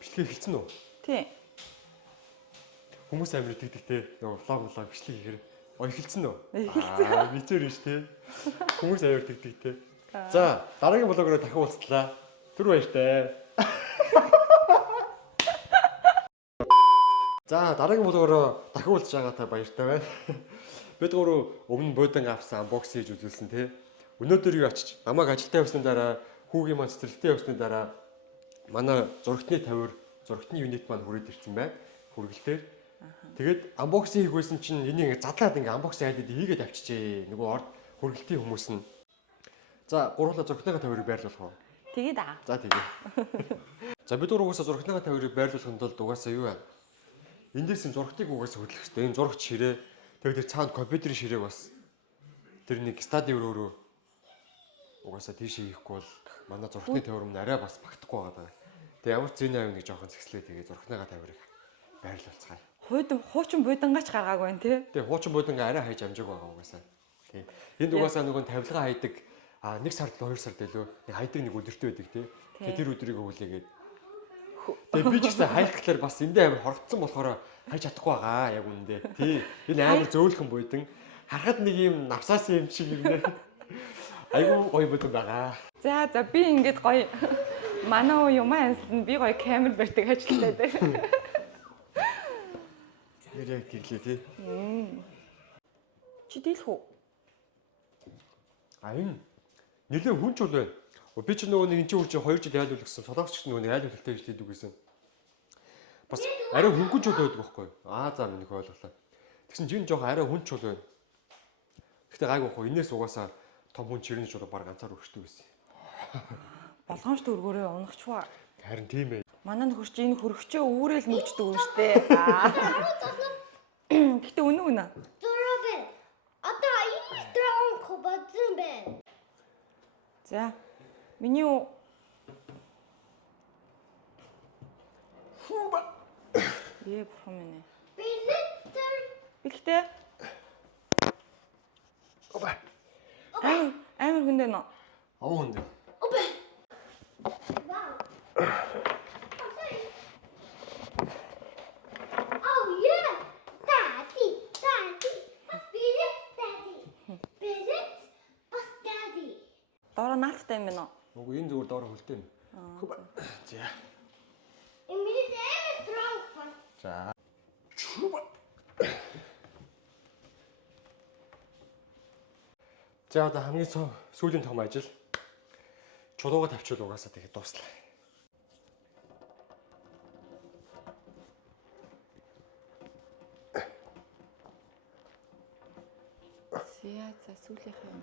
Бичлэг хэлсэн үү? Тий. Хүмүүс амар итгэдэгтэй нөгөө влог бичлэг хийхээр эхэлсэн үү? Эхэлсэн. Бицээр ш тий. Хүмүүс амар итгэдэгтэй. За, дараагийн блогоор дахин уулзлаа. Түр баяртай. За, дараагийн блогоор дахин уулзж байгаатай баяртай байна. Бид гурав өмнө буудан авсан анбокс хийж үзүүлсэн тий. Өнөөдөр юу очиж намайг ажилдаа явсны дараа хүүгийн маань цэцэрлэгтээ явсны дараа манай зурагтны тавир зурагтны юнит маань хүрээд ирсэн байна. Хүргэлтээр. Тэгээд анбоксинг хийх байсан чинь энийг задлаад ингээ анбоксинг хайдад хийгээд авчижээ. Нөгөө орд хүргэлтийн хүмүүс нь. За, гурлаа зурагтныхаа тавирыг байрлуулах уу? Тэгээд аа. За тэгээ. За бид угаасаа зурагтныхаа тавирыг байрлуулахын тулд угаасаа юу вэ? Эндээс нь зурагтыг угаасаа хөдлөх хэрэгтэй. Энэ зурагч ширээ. Тэгээд тэр цаанд компьютерийн ширээг бас тэр нэг стадийн өрөөрөө угаасаа тийшээ хийхгүй бол манай зурагтны тавир нь арай бас багтахгүй байгаа. Тэгээ ямар ч зэний авиг нэг жоохон зэгслээ тэгээ зурагтныхаа тавирыг байрлуулцгаая. Хуучин будангаач гаргаагүй байна тий. Тэгээ хуучин будангаа арай хайж амжааг байгаа угаасаа. Тий. Энд угаасаа нөгөө тавилгаа хайдаг нэг сард 2 сард илүү нэг хайдаг нэг өдөртөө байдаг тий. Тэгээ тэр өдрийг хүлээгээд тэгээ би ч гэсэн хайх гэхлээр бас эндээ амар хорогдсон болохоор хайж чадахгүй байгаа яг үнэндээ. Тий. Энэ амар зөөлхөн буйдан харахад нэг юм навсаасан юм шиг юм нэ. Айгуу гоё будан байгаа. За би ингээд гоё манай юм aansанд би гоё камер барьдаг ажилттай дээ. Яг тэглээ тий. Чи дийлэх үү? Энэ нэлээ хүн ч бол байна. Би ч нөгөө нэг энэ чинь 2 жил айл үлгсэн. Солонгосч нөгөө нэг айл үлдэлтэй гэж хэлдэг гэсэн. Бас арай хөнгөн ч бол байдаг байхгүй юу? За минь их ойлголоо. Тэгсэн чинь жоохон арай хүн ч бол байна. Гэхдээ гайгүй байхгүй. Энээс угаасаа том хүн чирнэж бол баг ганцаар өршдөг байсан. Болгоомжтой өргөөрөө унахчваа. Харин тийм ээ. Манай нөхөрч энэ хөргөчөө үүрэл мөгчдөг юм штэ. Гэтэ үнэ. Зурабэн. Одоо ийм бодсон байна. За. Миний бурхан минь. Бэлтээ. Оба. Амар хүндэ нөө. Хүндэ. Обе. Дороо наалттай юм байна уу? Нөгөө энэ зүгээр доор хөлтэй юм. За. За. За одоо хамгийн сүүлийн том ажил чулууга тавьчвал угаасаа тэгээд дуслаа. За сүүлийнх юм.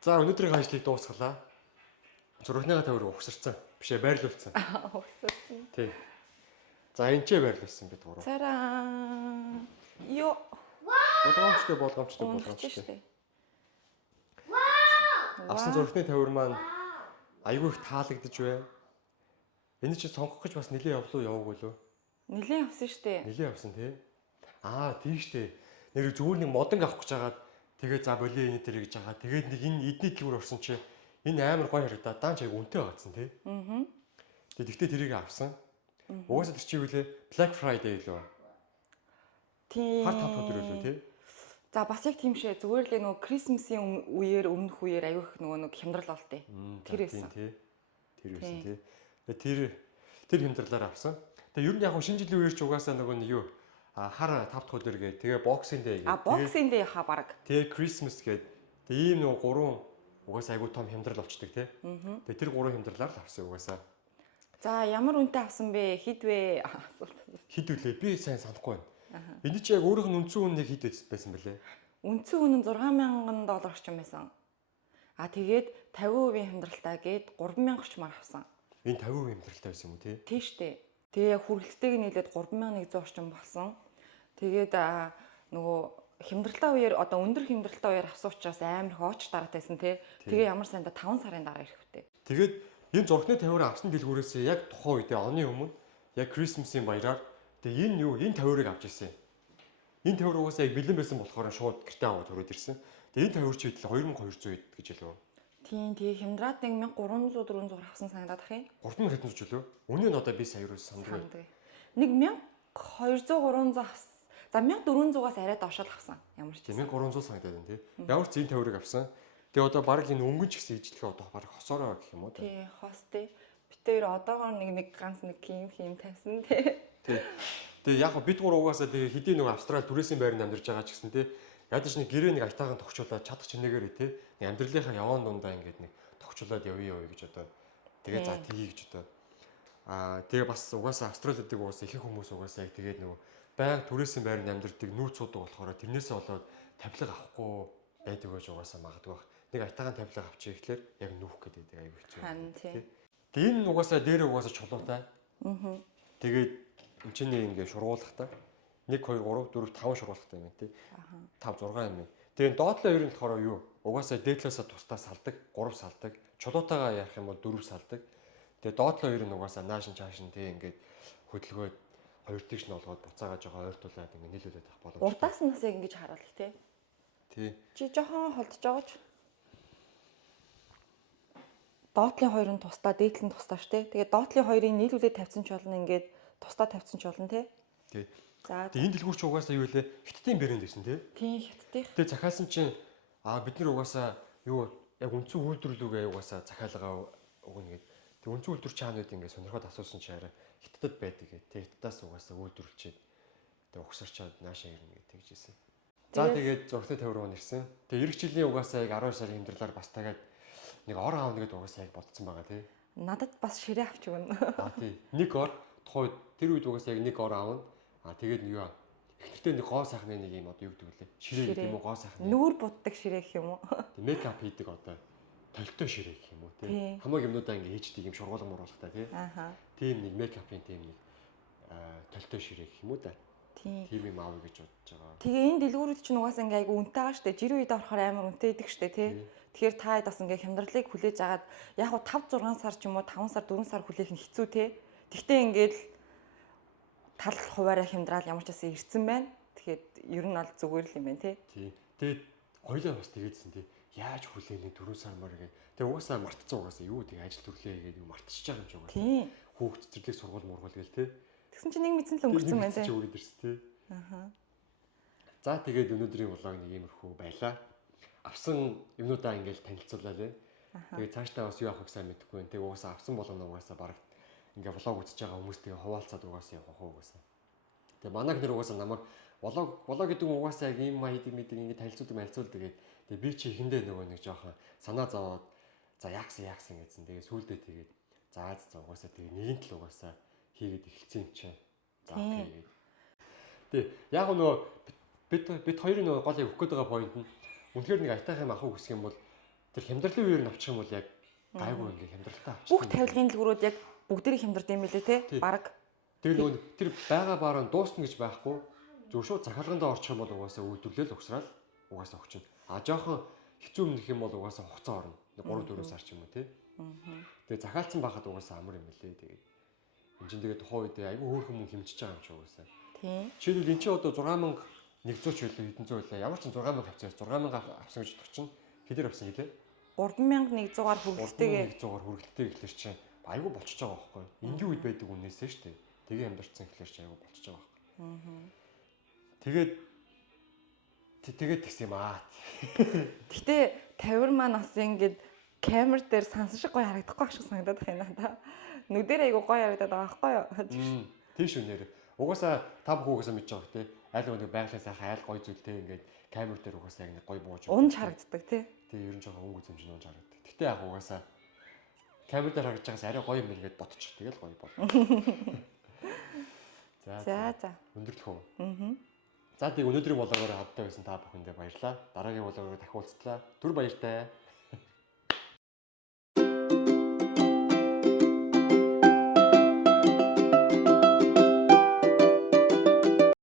За өнөөдрийн ажлыг дуусгалаа. Зурагныхаа тавир угсарсан. Бишээ байрлуулсан. Угсарсан. Тий. За энэ ч байрлуулсан бид гурав. Цараа. Йоо. Болгоомжтой. Авсан зурагны тавир маань айгүй их таалагдж байна. Энэ чинь сонгох гэж бас нэлээд явлуу яваагүй лөө. Нилээн авсан штэ. Нэлээд авсан тий. Тийм штэ. Нэр зүгээр нэг модон авах гэж хагаад тэгээ за болио энэ дээр гэж хагаад тэгээд нэг энэ эдний дэлгүүр орсон чи энэ амар гоё харагдаад даанч айгүй үнэтэй байгаадсан тий. Тэгэхдээ тэрийг авсан. Угаасаа тэр чи юу лээ? Black Friday лөө. Тийм. Хар тав өдөр лөө тий. За бас яг тийм шээ. Зүгээр л нөгөө Крисмсийн өмнөх үеэр аягүй их нөгөө хямдрал болтой. Тэр байсан. Тэр байсан тий. Тэр хямдралаар авсан. Тэгээ ер нь яг шинэ жилийн үеэр ч угаасаа нөгөө нь юу хар тав дахь өдөр гээ. Тэгээ Boxing Day гээ. Boxing Day хаа баг. Тэгээ Christmas гээ. Тэгээ ийм нөгөө гурван угаасаа айгүй том хямдрал болчдөг тий. Тэгээ тэр гурван хямдралаар л авсан угаасаа. За ямар үнэтэй авсан бэ? Хэд вэ? Хэд үлээ? Би сайн санахгүй байна. Энэ чи яг өөрийнх нь үндсэн үнэ хэд байсан бэлээ? Үндсэн үнэ нь $6,000 орчим байсан. Тэгээд 50% хямдралтай гээд 3,000 орчмаар авсан. Энэ 50% хямдралтай байсан юм уу тий? Тийм штэ. Тэгээ хүргэлттэйг нийлээд 3,100 орчим болсон. Тэгээд нөгөө хямдралтай үеэр одоо өндөр хямдралтай үеэр авсан учраас амар их ооч дараатайсэн тий. Тэгээ ямар санда 5 сарын дараа ирэх хөтэй. Тэгээд энэ зургны тавираа авсан дэлгүүрээс яг тухайн үедээ оны өмнө яг Christmas-ийн баяраар тэгээ энэ тавирыг авч ирсэн. Энэ тойр угаасаа яг бэлэн байсан болохоор шууд гэртээ аваад төрөөд ирсэн. Тэгээ энэ тойр чи хэдэл 2200 гэж хэлв. Тийм тэгээ хямдраад нэг 1300 400 авсан санагдаад ах юм. 3700 ч үлээ. Үнэ нь одоо би сая юус санддаг. Нэг 1200 300 авсан. За 1400-аас арай доошоо л авсан. Ямар ч юм. 1300 санагдаад байна тий. Ямар ч энэ тойрог авсан. Тэгээ одоо баг энэ өнгөн ч гэсэн ижлэхээ одоо баг хосоороо гэх юм уу тий. Тий, хостэй. Битээр одоогоор нэг ганц нэг хим тавьсан тий. Тий. Тэгээ яг бид гур угаасаа тэгээ хэдийн нэг Австрали түрээсийн байранд амьдарч байгаа ч гэсэн тий. Ядаж нэг гэрээ нэг айтаахан тогтчуулаад чадах чинээгээр тий. Нэг амьдралынхаа яваан дундаа ингээд нэг тогтчуулаад явъя гэж одоо тэгээ за тгий гэж одоо тэгээ бас угаасаа Австралид угаасаа их хүмүүс угаасаа яг тэгээд нөгөө баян түрээсийн байранд амьдардаг нүүц суудаг болохоор тэрнээсээ болоод тавилга авахгүй байдаг гэж угаасаа магадгүй бах. Нэг айтаахан тавилга авчих ихлээр яг нүүх гэдэг аюу хэцүү. Тий. Тэгээ энэ угаасаа дээр угаасаа чулуутай. Тэгээд энэ чинь ингээ шургуулгатай. 1 2 3 4 5 шургуулгатай юм тий. 5 6 юм. Тэгээд доотлоо ер нь болохоор юу? Угаасаа дээдлээсээ тусдаа салдаг, 3 салдаг. Чулуутайгаа ярих юм бол 4 салдаг. Тэгээд доотлоо ер нь угаасаа наашин чаашин тий ингээд хөдөлгөөд хоёр тэгш нь олгоод буцаагаа жоо ойртуулаад ингээ нийлүүлээд авах боломжтой. Урдаас нь бас яг ингэж харуул тий. Тий. Чи жоохон холдож байгаа ч. Доотлын хоёр нь тусдаа, дээдл нь тусдаа ш тий. Тэгээд доотлын хоёрыг нийлүүлээд тавьсан ч болно ингээд тусдаа тавьсан ч болно тий. Тий. За энэ дэлгүүрч угаасаа юу вэ? Хиттийн брэнд гэсэн тий. тийм хятадих. Тэгээ захиалсан чинь бид нар угаасаа юу яг үндсэн үйлдвэрлэлүүгээ угаасаа захиалгаа өгнө гэдэг. Тэг үндсэн үйлдвэр чаанууд ингээд сонирхоод асуусан чинь арай хятадд байдаг гэ. Тэг хятадаас угаасаа үйлдвэрлэчихэд тэг угсарчаад наашаа ирнэ гэж тэгжсэн. За тэгээд зургтай тавир руу нэрсэн. Тэг эх жилийн угаасаа яг 12 сарын хэмжлэлээр бас тагаад нэг ор аавна гэдэг угаасаа яг бодсон байгаа тий. Надад бас ширээ авч өгнө. Тий. Нэг ор тухайд тэр үед угаасаа яг нэг ор аавна. Тэгээд юу ихтэй нэг гоо сайхны нэг юм одоо юу гэдэг вүлээ. Ширээ гэдэг юм уу гоо сайхны. Нүүр буддаг ширээ гэх юм уу? Мейкап хийдэг одоо толтой ширээ гэх юм уу тий. Хамаг юмнуудаа ингээ хийждэг юм шургуулга муруулахтай тий. Ааха. Тийм нэг мейкапын тийм нэг толтой ширээ гэх юм уу да. Тийм юм аавь гэж бодож байгаа. Тэгээ энэ дэлгүүрүүд чинь угаасаа ингээ айгу үнэтэй байгаа штэ. Жирийн үед орохоор амар үнэтэй идэг штэ тий. Тэгэхээр та бас ингээ хямдралыг хүлээж агаад яг хуу 5 6 сар ч юм уу 5 сар 4 сар хүлээх нь хэцүү тий. Тэгтээ ингээл тал хуваараа хямдраал ямар ч гэсэн ирцэн байна. Тэгэхээр ер нь бол зүгээр л юм байна тий. Тий. Тэгээд хоёлаа бас тэгээдсэн тий. Яаж хүлээнэ 4 сар мөр гээ. Тэгээ угаасаа мартцсан угаасаа юу тий ажил төрлөө гэдэг мартчихж байгаа юм ч угаасаа. Тий. Хүүхд цэцэрлэг сургууль мургуул гээл тий. Тэгсэн чинь нэг мэдсэн л өнгөрцөн байна тий. Өгөөд ирсэн тий. Аха. За тэгээд өнөөдрийн влог нэг иймэрхүү байлаа. Авсан юмнуудаа ингээл танилцууллаа лээ. Тэгээд цаашдаа бас юу авах гэсэн мэдэхгүй байна. Тэгээд угаасаа авсан болгоно угаасаа баг ингээ влог үзэж байгаа хүмүүстэйгээ хуваалцаад угаасаа явах уу угаасаа. Тэгээд манайх нэр угаасаа намайг влог гэдэг нь угаасаа яг ийм маяг мэдэг ингээ танилцуулдаг. Тэгээд би чи ихэндээ нөгөө нэг жоохон санаа зовоод за яаксан гэсэн. Тэгээд сүулдэ тэгээд за угаасаа тэгээд нэгэн тал угаасаа хийгээд эхэлсэн юм чинь. За тэгээд тэг яг нөгөө бид хоёрын нөгөө гол яг өгөх гээд байгаа point нь үнэхээр нэг айтайх юм авах үсэх юм бол тэр хямдралын үеэр нь авчих юм бол яг гайгүй ингээ хямдралтай авчих. Бүх тавилгын дэлгүүрүүд яг бүгдээрээ хямдрд юм билээ те. Бараг. Тэр нөгөө тэр байгаа баараа дуусна гэж байхгүй. Зөв шууд захиалгандаа орчих юм бол угаасаа үйлдвэрлэл угсраал угаасаа өгчин. Жоохон хэцүү юм нэх юм бол угаасаа хугацаа орно. 3 4 сар ч юм уу те. Тэгээ захиалцсан байхад угаасаа амар юм билээ. Тэгээд энэ чинь тэгээ тухайн үед айгүй хөөрхөн мөн хэмжиж байгаа юм чи угаасаа. Тийм. Жишээлбэл эн чинь одоо 6100 ч байлаа хэдэн зуун байлаа. Ямар ч 6000 авчихсан 6000 авсан гэж бодчих чинь хэдэр авсан гэлээ? 3100-аар хүргэлтэйгээ 3100-аар хүргэлтэй гэхэлэр чинь айгүй болчихж байгаа байхгүй. Энгийн үед байдаг үнээсээ шүү дээ. Тэгээ амьдарсан гэхэлэр чинь айгүй болчихж байгаа байхгүй. Тэгээд тэгс юм аа. Гэтэ тавир маань бас ингээд камер дээр сансан шиг гоё харагдахгүй ах шиг санагдаад байна надаа. Нүдээр айгүй гоё харагдаад байгаа байхгүй юу? Тийш үнээр. Угаасаа та бүхүүгээс мэдж байгаа те. Айл нэг байгалийн сайхан айл гоё зүйлтэй ингээд камер дээр угаасаа яг нэг гоё бууж. Унж харагддаг те. Тэгээ ер нь жоохон өнгө зэмж унж харагддаг. Гэтэ яг угаасаа камер дээр харагдаж байгаас арай гоё юм ингээд бодчих. Тэгэл гоё бол. За. Өндөрлөх үү? За тийм өнөөдрийн влогоор хамтдаа байсан та бүхэндээ баярлалаа. Дараагийн влогоор дахин уулзтлаа. Түр баяртай.